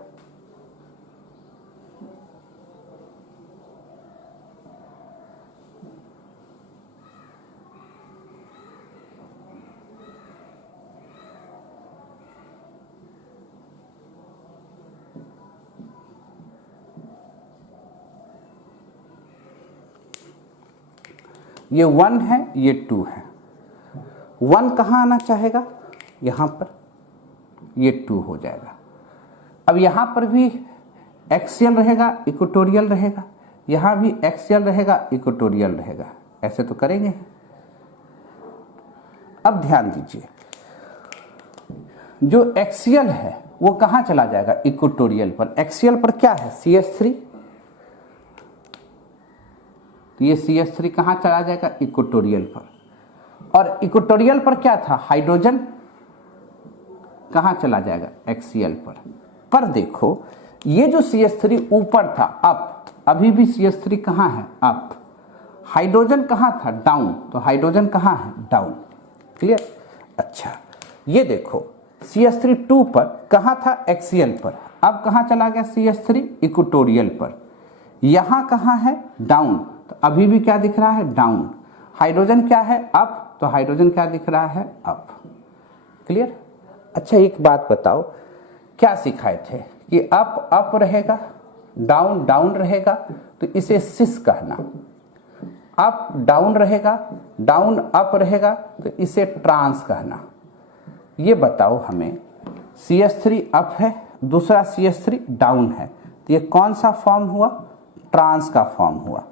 ये 1 है, ये 2 है। 1 कहाँ आना चाहेगा, यहाँ पर, ये 2 हो जाएगा। अब यहाँ पर भी एक्सियल रहेगा, इक्वेटोरियल रहेगा, यहाँ भी एक्सियल रहेगा, इक्वेटोरियल रहेगा। ऐसे तो करेंगे। अब ध्यान दीजिए, जो एक्सियल है वो कहाँ चला जाएगा, इक्वेटोरियल पर। एक्सियल पर क्या है, CH3, तो ये CH3 कहाँ चला जाएगा, इक्वेटोरियल पर। और इक्वेटोरियल पर क्या था, हाइड्रोजन कहाँ चला जाएगा, एक्सियल पर देखो ये जो CH3 ऊपर था अप, अभी भी CH3 कहाँ है, अप। हाइड्रोजन कहाँ था, डाउन, तो हाइड्रोजन कहाँ है, डाउन। क्लियर। अच्छा ये देखो CH3 2 पर कहाँ था, एक्सियल पर, अब कहाँ चला गया CH3, इक्वेटोरियल पर। यहाँ कहाँ है, डाउन, तो अभी भी क्या दिख रहा है, डाउन। हाइड्रोजन क्या है, अप, तो हाइड्रोजन क्या दिख रहा है, अप। क्लियर। अच्छा एक बात बताओ, क्या सिखाए थे कि अप अप रहेगा, डाउन डाउन रहेगा, तो इसे सिस कहना। अप डाउन रहेगा, डाउन अप रहेगा, तो इसे ट्रांस कहना। ये बताओ हमें, CH3 अप है, दूसरा CH3 डाउन है, तो ये कौन सा फॉर्म हुआ, ट्रांस का फॉर्म हुआ।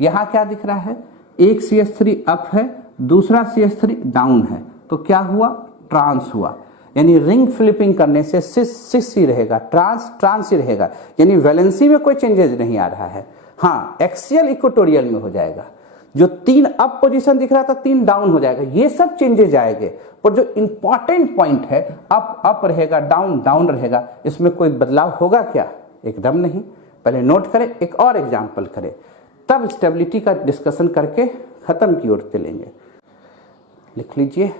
यहाँ क्या दिख रहा है, एक CH3 अप है, दूसरा CH3 डाउन है, तो क्या हुआ, ट्रांस हुआ। यानी रिंग फ्लिपिंग करने से सिस ही रहेगा, ट्रांस ट्रांस ही रहेगा, यानी वैलेंसी में कोई चेंजेस नहीं आ रहा है। हाँ एक्सियल इक्वेटोरियल में हो जाएगा, जो 3 अप पोजीशन दिख रहा था 3 डाउन हो जाएगा, ये सब चेंजेस आएंगे। पर जो इंपॉर्टेंट पॉइंट है, अप अप रहेगा, डाउन डाउन रहेगा, इसमें कोई बदलाव होगा क्या, एकदम नहीं। पहले नोट करें, एक और एग्जाम्पल करें, तब स्टेबिलिटी का डिस्कशन करके खत्म की ओर चलेंगे। लिख लीजिए,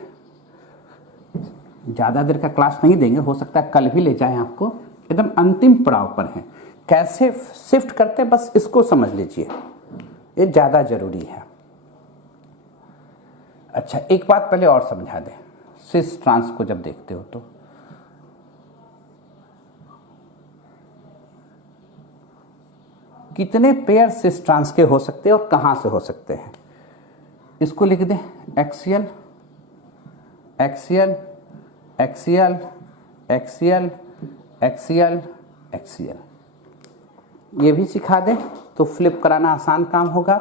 ज़्यादा देर का क्लास नहीं देंगे, हो सकता है कल भी ले जाएं आपको, एकदम अंतिम पड़ाव पर हैं। कैसे शिफ्ट करते हैं बस इसको समझ लीजिए, ये ज़्यादा जरूरी है। अच्छा एक बात पहले और समझा दें, सिस ट्रांस को जब देखते हो तो कितने पेयर सिस ट्रांस के हो सकते हैं और कहाँ से हो सकते हैं, इसको लिख दें, axial axial axial axial axial axial. ये भी सिखा दें तो फ्लिप कराना आसान काम होगा,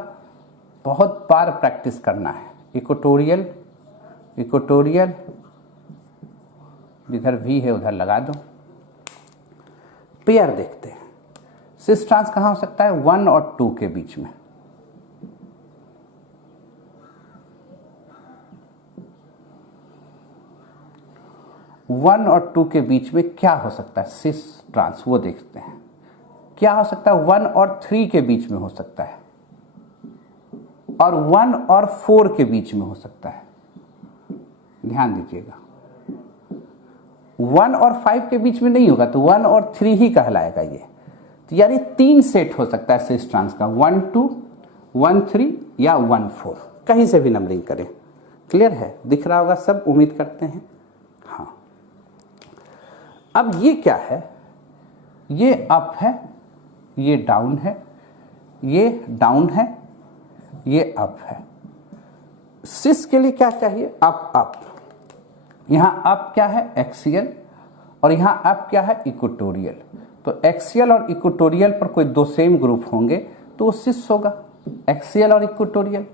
बहुत बार प्रैक्टिस करना है। इक्वेटोरियल इक्वेटोरियल, जिधर वी है उधर लगा दो। पेयर देखते हैं, सिस ट्रांस कहाँ हो सकता है, 1 और 2 के बीच में। वन और 2 के बीच में क्या हो सकता है सिस ट्रांस, वो देखते हैं। क्या हो सकता है, 1 और 3 के बीच में हो सकता है, और 1 और 4 के बीच में हो सकता है। ध्यान दीजिएगा, 1 और 5 के बीच में नहीं होगा, तो 1 और 3 ही कहलाएगा ये। तो यानी 3 सेट हो सकता है सिस ट्रांस का, 1 2 1 3 या 1 4, कहीं से भी नंबरिंग करें। क्लियर है, दिख रहा होगा सब, उम्मीद करते हैं। हाँ अब ये क्या है, ये अप है, ये डाउन है, ये डाउन है, ये अप है। सिस के लिए क्या चाहिए, अप अप। यहां अप क्या है, एक्सियल, और यहां अप क्या है, इक्वेटोरियल। तो एक्सियल और इक्वेटोरियल पर कोई 2 सेम ग्रुप होंगे तो वो सिस होगा, एक्सियल और इक्वेटोरियल।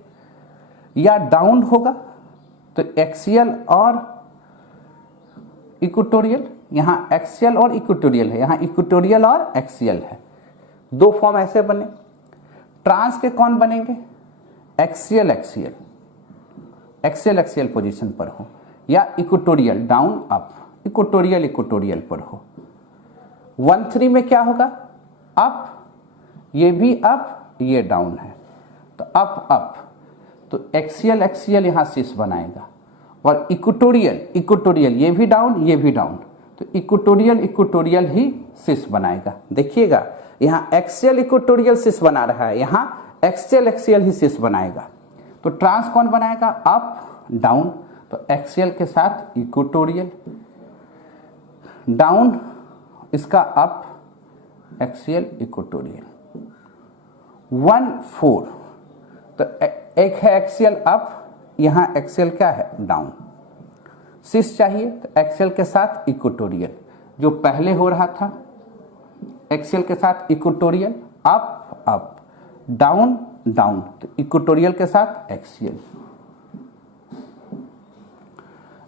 या डाउन होगा तो एक्सियल और इक्वेटोरियल, यहां एक्सियल और इक्वेटोरियल है, यहां इक्वेटोरियल और एक्सियल है। 2 फॉर्म ऐसे बने। ट्रांस के कौन बनेंगे, axial axial, axial axial position पर हो, या equatorial down up, equatorial equatorial पर हो। 1 3 में क्या होगा, अप, ये भी अप, ये डाउन है, तो अप अप, तो एक्सियल एक्सियल यहां सिस बनाएगा। और इक्वेटोरियल इक्वेटोरियल, ये भी डाउन, ये भी डाउन, तो इक्वेटोरियल इक्वेटोरियल ही सिस बनाएगा। देखिएगा यहाँ एक्सियल इक्वेटोरियल सिस बना रहा है, यहाँ एक्सियल एक्सियल ही सिस बनाएगा। तो ट्रांस कौन बनाएगा, अप डाउन, तो एक्सियल के साथ इक्वेटोरियल, डाउन इसका अप, एक्सियल इक्वेटोरियल। 1 4, तो एक है एक्सियल अप, यहाँ एक्सियल क्या है, डाउन। सिस चाहिए तो एक्सियल के साथ इक्वेटोरियल, जो पहले हो रहा था एक्सियल के साथ equatorial, up up, down down, तो इक्वेटोरियल के साथ एक्सियल।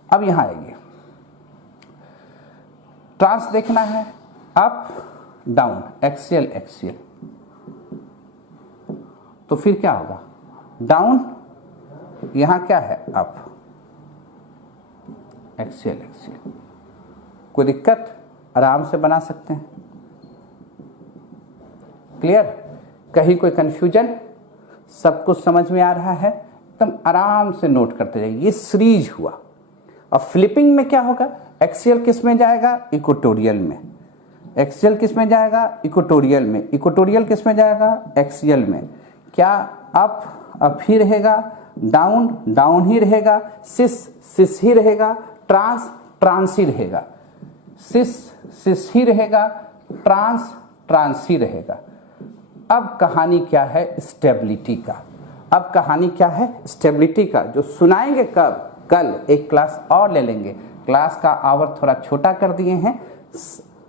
अब यहां आइए, ट्रांस देखना है, अप डाउन, एक्सियल एक्सियल, तो फिर क्या होगा, डाउन, यहां क्या है अप, एक्सियल एक्सियल। कोई दिक्कत, आराम से बना सकते हैं। क्लियर? कहीं कोई कंफ्यूजन? सब कुछ समझ में आ रहा है? एकदम आराम से नोट करते जाइए। ये सीरीज हुआ। अब फ्लिपिंग में क्या होगा? एक्सियल किस में जाएगा? इक्वेटोरियल में। एक्सियल किस में जाएगा? इक्वेटोरियल में। इक्वेटोरियल किस में जाएगा? एक्सियल में। क्या अप ही रहेगा, डाउन ही रहेगा, सिस ही रहेगा, ट्रांस ही रहेगा, सिस ही रहेगा, ट्रांस ही रहेगा। अब कहानी क्या है? स्टेबिलिटी का। अब कहानी क्या है? स्टेबिलिटी का, जो सुनाएंगे कब? कल एक क्लास और ले लेंगे। क्लास का आवर थोड़ा छोटा कर दिए हैं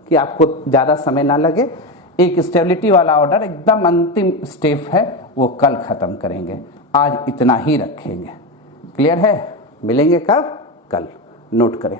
कि आपको ज़्यादा समय ना लगे। एक स्टेबिलिटी वाला ऑर्डर एकदम अंतिम स्टेप है, वो कल ख़त्म करेंगे। आज इतना ही रखेंगे। क्लियर है? मिलेंगे कब? कल। नोट करें।